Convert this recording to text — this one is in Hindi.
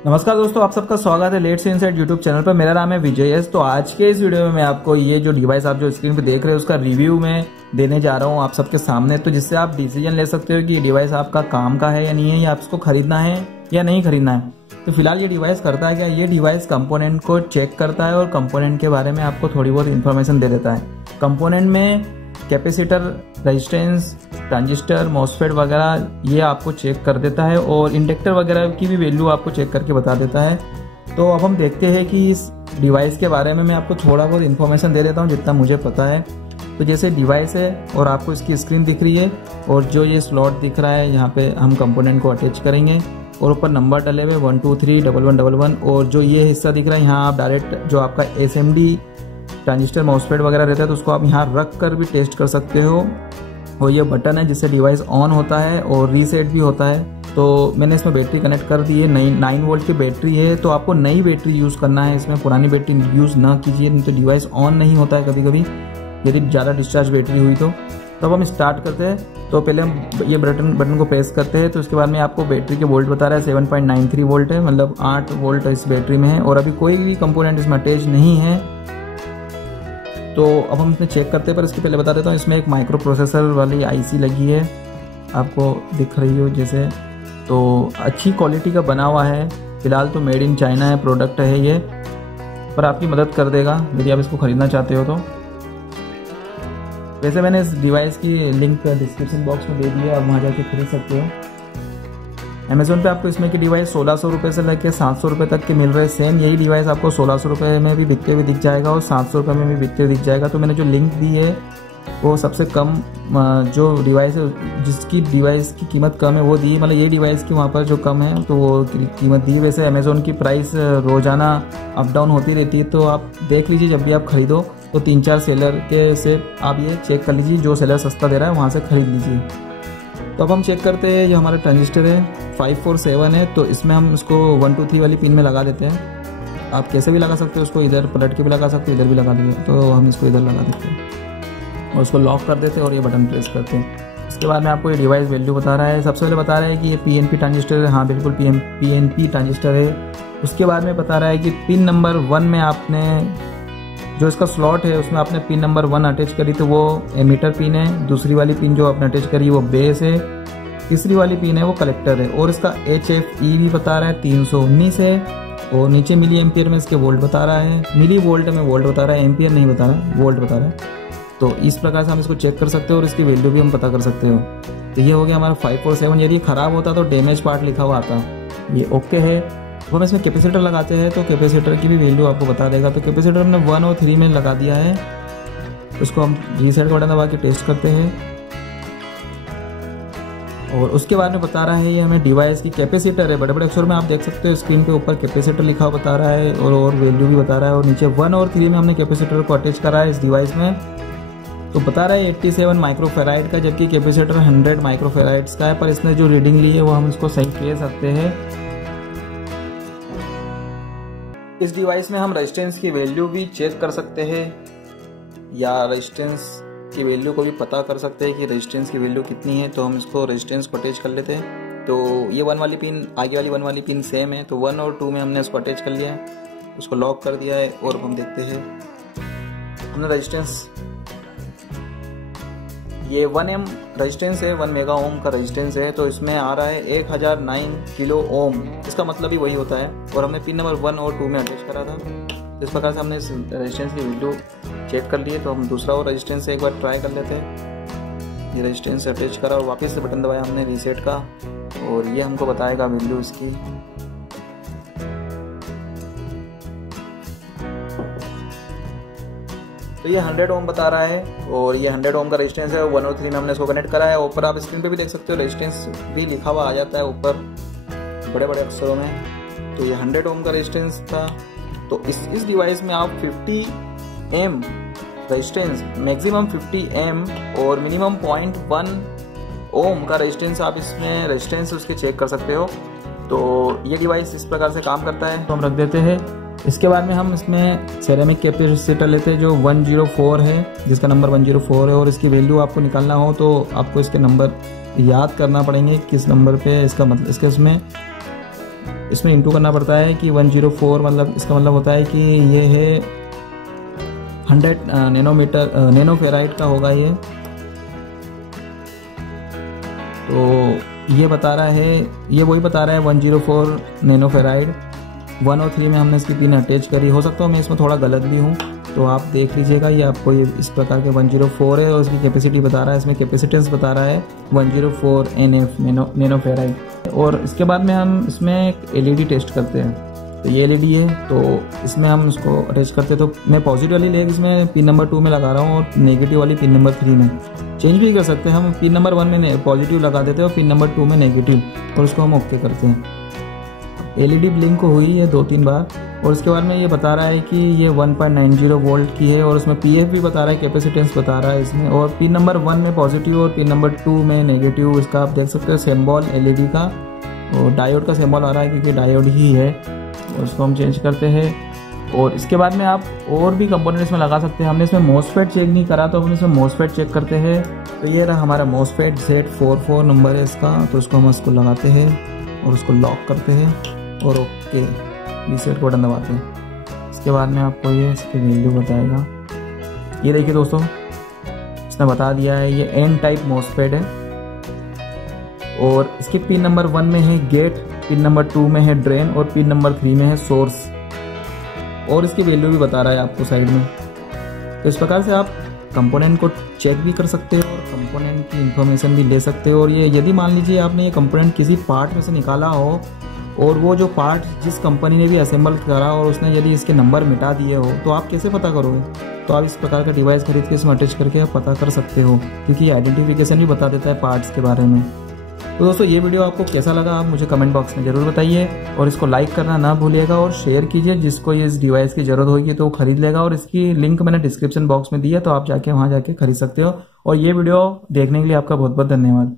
नमस्कार दोस्तों, आप सबका स्वागत है लेट्स इनसाइड यूट्यूब चैनल पर। मेरा नाम है विजय एस। तो आज के इस वीडियो में मैं आपको ये जो डिवाइस आप जो स्क्रीन पे देख रहे हो उसका रिव्यू में देने जा रहा हूँ आप सबके सामने, तो जिससे आप डिसीजन ले सकते हो कि ये डिवाइस आपका काम का है या नहीं है, या आप इसको खरीदना है या नहीं खरीदना है। तो फिलहाल ये डिवाइस करता है क्या, ये डिवाइस कंपोनेंट को चेक करता है और कंपोनेंट के बारे में आपको थोड़ी बहुत इन्फॉर्मेशन दे देता है। कंपोनेंट में कैपेसिटर, रेजिस्टेंस, ट्रांजिस्टर, मॉसफेट वगैरह ये आपको चेक कर देता है और इंडक्टर वगैरह की भी वैल्यू आपको चेक करके बता देता है। तो अब हम देखते हैं कि इस डिवाइस के बारे में मैं आपको थोड़ा बहुत इन्फॉर्मेशन दे देता हूँ जितना मुझे पता है। तो जैसे डिवाइस है और आपको इसकी स्क्रीन दिख रही है और जो ये स्लॉट दिख रहा है यहाँ पे हम कंपोनेंट को अटैच करेंगे और ऊपर नंबर डले हुए 1 2 3 1 1 1 1 और जो ये हिस्सा दिख रहा है यहाँ आप डायरेक्ट जो आपका SMD ट्रांजिस्टर मॉसफेट वगैरह रहता है तो उसको आप यहाँ रख कर भी टेस्ट कर सकते हो। और ये बटन है जिससे डिवाइस ऑन होता है और रीसेट भी होता है। तो मैंने इसमें बैटरी कनेक्ट कर दी है, नई 9 वोल्ट की बैटरी है। तो आपको नई बैटरी यूज़ करना है, इसमें पुरानी बैटरी यूज़ ना कीजिए, नहीं तो डिवाइस ऑन नहीं होता है कभी कभी यदि ज़्यादा डिस्चार्ज बैटरी हुई तो। अब हम स्टार्ट करते हैं। तो पहले हम ये बटन को प्रेस करते हैं तो उसके बाद में आपको बैटरी के वोल्ट बता रहा है 7.93 वोल्ट है, मतलब 8 वोल्ट इस बैटरी में है और अभी कोई भी कंपोनेंट इसमें अटैच नहीं है। तो अब हम इसमें चेक करते हैं, पर इसके पहले बता देता हूँ इसमें एक माइक्रो प्रोसेसर वाली IC लगी है, आपको दिख रही हो जैसे। तो अच्छी क्वालिटी का बना हुआ है, फिलहाल तो मेड इन चाइना है प्रोडक्ट है ये, पर आपकी मदद कर देगा यदि आप इसको ख़रीदना चाहते हो तो। वैसे मैंने इस डिवाइस की लिंक डिस्क्रिप्शन बॉक्स में दे दी है, आप वहाँ जाके खरीद सकते हो। अमेज़ोन पे आपको इसमें की डिवाइस 1600 रुपये से लेकर 700 रुपये तक के मिल रहे हैं। सेम यही डिवाइस आपको 1600 रुपये में भी बिकते हुए दिख जाएगा और 700 रुपये में भी बिकते हुए दिख जाएगा। तो मैंने जो लिंक दी है वो सबसे कम जो डिवाइस है जिसकी डिवाइस की कीमत कम है वो दी, मतलब ये डिवाइस की वहाँ पर जो कम है तो वो कीमत दी। वैसे अमेज़ोन की प्राइस रोज़ाना अप डाउन होती रहती है, तो आप देख लीजिए जब भी आप खरीदो तो 3-4 सेलर के से आप ये चेक कर लीजिए, जो सेलर सस्ता दे रहा है वहाँ से खरीद लीजिए। तो अब हम चेक करते हैं, जो हमारा ट्रांजिस्टर है 547 है, तो इसमें हम इसको 1 2 3 वाली पिन में लगा देते हैं। आप कैसे भी लगा सकते हो, उसको इधर पलट के भी लगा सकते हो, इधर भी लगा देंगे। तो हम इसको इधर लगा देते हैं और उसको लॉक कर देते हैं और ये बटन प्रेस करते हैं। इसके बाद में आपको ये डिवाइस वैल्यू बता रहा है। सबसे पहले बता रहा है कि ये PNP ट्रांजिस्टर है, हाँ बिल्कुल PNP ट्रांजिस्टर है। उसके बाद में बता रहा है कि पिन नंबर 1 में आपने जो इसका स्लॉट है उसमें आपने पिन नंबर 1 अटैच करी तो वो एमीटर पिन है, दूसरी वाली पिन जो आपने अटैच करी वो बेस है, तीसरी वाली पिन है वो कलेक्टर है। और इसका HFE भी बता रहा है 319 है और नीचे मिली एम्पियर में इसके वोल्ट बता रहा है, मिली वोल्ट में वोल्ट बता रहा है, एम्पियर नहीं बता रहा है, वोल्ट बता रहा है। तो इस प्रकार से हम इसको चेक कर सकते हो और इसकी वैल्यू भी हम पता कर सकते हो। तो ये हो गया हमारा 547। यदि खराब होता तो डैमेज पार्ट लिखा हुआ आता, ये ओके है। तो हम इसमें कैपेसिटर लगाते हैं तो कैपेसिटर की भी वैल्यू आपको बता देगा। तो कैपेसिटर हमने 1 और 3 में लगा दिया है, उसको हम रीसेट का बटन दबा के टेस्ट करते हैं और उसके बाद में बता रहा है ये हमें डिवाइस की कैपेसिटर है, बड़े बड़े अक्षर में आप देख सकते हो स्क्रीन पे ऊपर कैपेसिटर लिखा हुआ बता रहा है और वैल्यू भी बता रहा है। और नीचे 1 और 3 में हमने कैपेसिटर को अटैच करा है इस डिवाइस में, तो बता रहा है 87 माइक्रोफेराइड का, जबकि कैपेसिटर 100 माइक्रोफेराइड्स का है। पर इसने जो रीडिंग ली है वो हम इसको सही कह सकते हैं। इस डिवाइस में हम रेजिस्टेंस की वैल्यू भी चेक कर सकते हैं या रेजिस्टेंस की वैल्यू को भी पता कर सकते हैं कि रेजिस्टेंस की वैल्यू कितनी है। तो हम इसको रेजिस्टेंस को अटैच कर लेते हैं। तो ये 1 वाली पिन, आगे वाली 1 वाली पिन सेम है, तो 1 और 2 में हमने इसको अटैच कर लिया है, उसको लॉक कर दिया है। और हम देखते हैं हमने रेजिस्टेंस, ये 1 रेजिस्टेंस है, 1 मेगा ओम का रेजिस्टेंस है, तो इसमें आ रहा है 1009 किलो ओम, इसका मतलब ही वही होता है। और हमने पिन नंबर 1 और 2 में अटैच करा था। इस प्रकार से हमने इस रेजिस्टेंस की वैल्यू चेक कर ली है। तो हम दूसरा और रेजिस्टेंस से एक बार ट्राई कर लेते हैं। ये रेजिस्टेंस अटैच करा और वापस से बटन दबाया हमने रीसेट का और ये हमको बताएगा वैल्यू इसकी। तो ये 100 ओम बता रहा है और ये 100 ओम का रेजिस्टेंस है। 1 और 3 में हमने इसको कनेक्ट करा है। ऊपर आप स्क्रीन पे भी देख सकते हो रेजिस्टेंस भी लिखा हुआ आ जाता है ऊपर बड़े बड़े अक्षरों में। तो ये 100 ओम का रेजिस्टेंस था। तो इस डिवाइस में आप 50 एम रेजिस्टेंस, मैक्सिमम 50 एम और मिनिमम 0.1 ओम का रेजिस्टेंस आप इसमें रेजिस्टेंस उसके चेक कर सकते हो। तो ये डिवाइस इस प्रकार से काम करता है। तो हम रख देते हैं। इसके बाद में हम इसमें सेरेमिक कैपेसिटर लेते हैं जो 104 है, जिसका नंबर 104 है। और इसकी वैल्यू आपको निकालना हो तो आपको इसके नंबर याद करना पड़ेंगे किस नंबर पे, इसका मतलब इसके इसमें इसमें इंटू करना पड़ता है कि 104 मतलब इसका मतलब होता है कि ये है 100 नैनो फेराइड का होगा ये। तो ये बता रहा है, ये वही बता रहा है 104 नैनो फेराइड। 103 में हमने इसकी पिन अटैच करी। हो सकता है मैं इसमें थोड़ा गलत भी हूँ, तो आप देख लीजिएगा। ये आपको ये इस प्रकार के 104 है और इसकी कैपेसिटी बता रहा है, इसमें कैपेसिटेंस बता रहा है 104 NF नैनो फेराइड। और इसके बाद में हम इसमें एक LED टेस्ट करते हैं। तो ये LED है, तो इसमें हम इसको अटैच करते हैं। तो मैं पॉजिटिव वाली लेग इसमें पिन नंबर 2 में लगा रहा हूँ और नेगेटिव वाली पिन नंबर 3 में। चेंज भी कर सकते हैं, हम पिन नंबर 1 में पॉजिटिव लगा देते हैं और पिन नंबर 2 में नेगेटिव, और उसको हम ओके करते हैं। LED ब्लिंक हुई है 2-3 बार। और उसके बाद में ये बता रहा है कि ये 1.90 वोल्ट की है और उसमें PF भी बता रहा है, कैपेसिटेंस बता रहा है इसमें। और पिन नंबर 1 में पॉजिटिव और पिन नंबर 2 में नेगेटिव। इसका आप देख सकते हो सिंबल LED का, और डायोड का सिंबल आ रहा है क्योंकि डायोड ही है, और उसको हम चेंज करते हैं। और इसके बाद में आप और भी कंपोनेंट इसमें लगा सकते हैं। हमने इसमें मॉसफेट चेक नहीं करा, तो हम इसमें मॉसफेट चेक करते हैं। तो ये रहा हमारा मॉसफेट Z44 नंबर है इसका। तो इसको हम इसको लगाते हैं और उसको लॉक करते हैं और ओके रीसेट बटन दबाते हैं। इसके बाद में आपको ये इसकी वैल्यू बताएगा। ये देखिए दोस्तों, इसने बता दिया है ये N टाइप मॉसफेट है और इसके पिन नंबर 1 में है गेट, पिन नंबर 2 में है ड्रेन और पिन नंबर 3 में है सोर्स। और इसकी वैल्यू भी बता रहा है आपको साइड में। तो इस प्रकार से आप कंपोनेंट को चेक भी कर सकते हो और कंपोनेंट की इंफॉर्मेशन भी ले सकते हो। और ये यदि मान लीजिए आपने ये कंपोनेंट किसी पार्ट में से निकाला हो और वो जो पार्ट जिस कंपनी ने भी असेंबल करा और उसने यदि इसके नंबर मिटा दिए हो, तो आप कैसे पता करोगे? तो आप इस प्रकार का डिवाइस खरीद के इसमें अटैच करके आप पता कर सकते हो, क्योंकि आइडेंटिफिकेशन भी बता देता है पार्ट्स के बारे में। तो दोस्तों ये वीडियो आपको कैसा लगा आप मुझे कमेंट बॉक्स में जरूर बताइए, और इसको लाइक करना ना भूलिएगा और शेयर कीजिए। जिसको ये इस डिवाइस की जरूरत होगी तो वो खरीद लेगा, और इसकी लिंक मैंने डिस्क्रिप्शन बॉक्स में दी है, तो आप जाके वहाँ जाके खरीद सकते हो। और ये वीडियो देखने के लिए आपका बहुत बहुत धन्यवाद।